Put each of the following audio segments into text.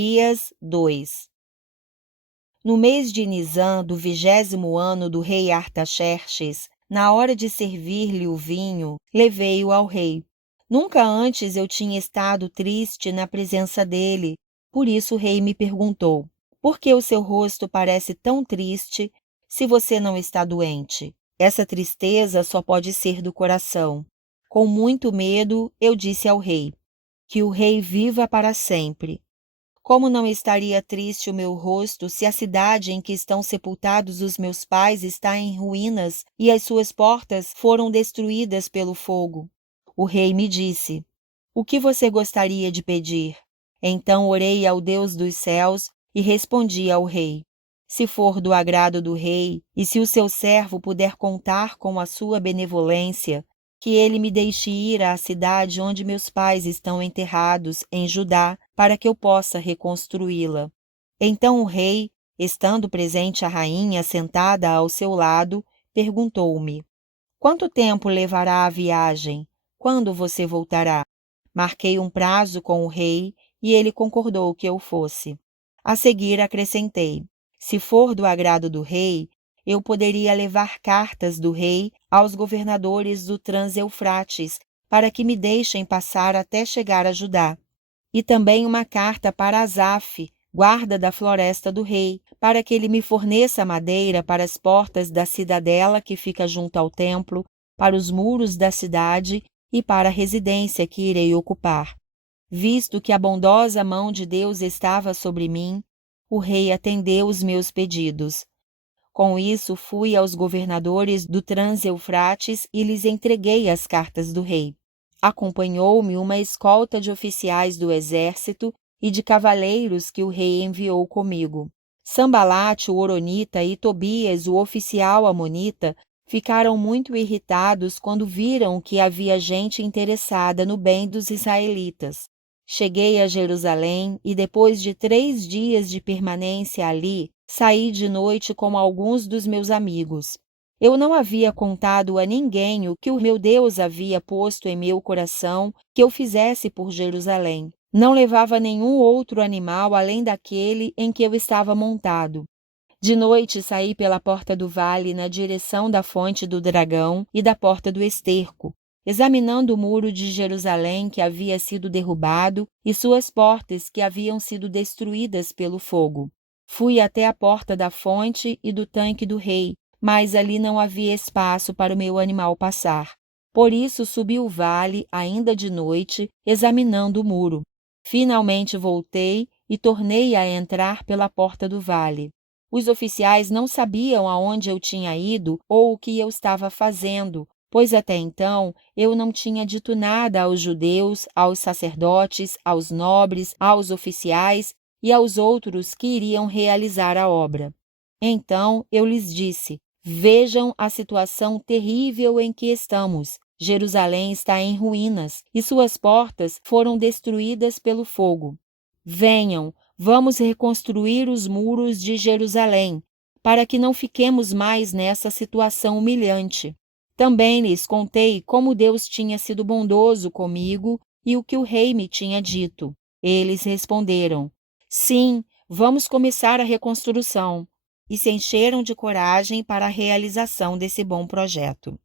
Isaías 2. No mês de Nisã, do 20º ano do rei Artaxerxes, na hora de servir-lhe o vinho, levei-o ao rei. Nunca antes eu tinha estado triste na presença dele, por isso o rei me perguntou: por que o seu rosto parece tão triste se você não está doente? Essa tristeza só pode ser do coração. Com muito medo, eu disse ao rei: que o rei viva para sempre. Como não estaria triste o meu rosto se a cidade em que estão sepultados os meus pais está em ruínas e as suas portas foram destruídas pelo fogo? O rei me disse: o que você gostaria de pedir? Então orei ao Deus dos céus e respondi ao rei: se for do agrado do rei, e se o seu servo puder contar com a sua benevolência, que ele me deixe ir à cidade onde meus pais estão enterrados, em Judá, para que eu possa reconstruí-la. Então o rei, estando presente a rainha sentada ao seu lado, perguntou-me: quanto tempo levará a viagem? Quando você voltará? Marquei um prazo com o rei e ele concordou que eu fosse. A seguir acrescentei: se for do agrado do rei, eu poderia levar cartas do rei aos governadores do Trans-Eufrates para que me deixem passar até chegar a Judá. E também uma carta para Asaf, guarda da floresta do rei, para que ele me forneça madeira para as portas da cidadela que fica junto ao templo, para os muros da cidade e para a residência que irei ocupar. Visto que a bondosa mão de Deus estava sobre mim, o rei atendeu os meus pedidos. Com isso, fui aos governadores do Trans-Eufrates e lhes entreguei as cartas do rei. Acompanhou-me uma escolta de oficiais do exército e de cavaleiros que o rei enviou comigo. Sambalate, o horonita, e Tobias, o oficial amonita, ficaram muito irritados quando viram que havia gente interessada no bem dos israelitas. Cheguei a Jerusalém e, depois de 3 dias de permanência ali, saí de noite com alguns dos meus amigos. Eu não havia contado a ninguém o que o meu Deus havia posto em meu coração que eu fizesse por Jerusalém. Não levava nenhum outro animal além daquele em que eu estava montado. De noite saí pela porta do vale na direção da fonte do dragão e da porta do esterco, examinando o muro de Jerusalém que havia sido derrubado e suas portas que haviam sido destruídas pelo fogo. Fui até a porta da fonte e do tanque do rei, mas ali não havia espaço para o meu animal passar. Por isso subi o vale, ainda de noite, examinando o muro. Finalmente voltei e tornei a entrar pela porta do vale. Os oficiais não sabiam aonde eu tinha ido ou o que eu estava fazendo, pois até então eu não tinha dito nada aos judeus, aos sacerdotes, aos nobres, aos oficiais e aos outros que iriam realizar a obra. Então eu lhes disse: vejam a situação terrível em que estamos. Jerusalém está em ruínas e suas portas foram destruídas pelo fogo. Venham, vamos reconstruir os muros de Jerusalém, para que não fiquemos mais nessa situação humilhante. Também lhes contei como Deus tinha sido bondoso comigo e o que o rei me tinha dito. Eles responderam: sim, vamos começar a reconstrução, e se encheram de coragem para a realização desse bom projeto.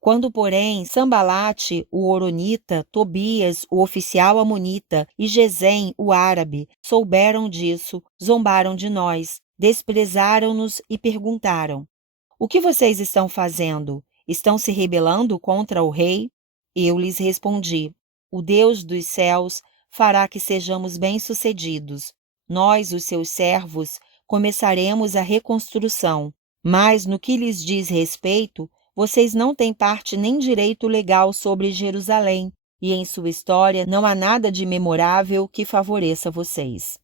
Quando, porém, Sambalate, o horonita, Tobias, o oficial amonita, e Gesem, o árabe, souberam disso, zombaram de nós, desprezaram-nos e perguntaram: o que vocês estão fazendo? Estão se rebelando contra o rei? Eu lhes respondi: o Deus dos céus fará que sejamos bem-sucedidos. Nós, os seus servos, começaremos a reconstrução, mas no que lhes diz respeito, vocês não têm parte nem direito legal sobre Jerusalém, e em sua história não há nada de memorável que favoreça vocês.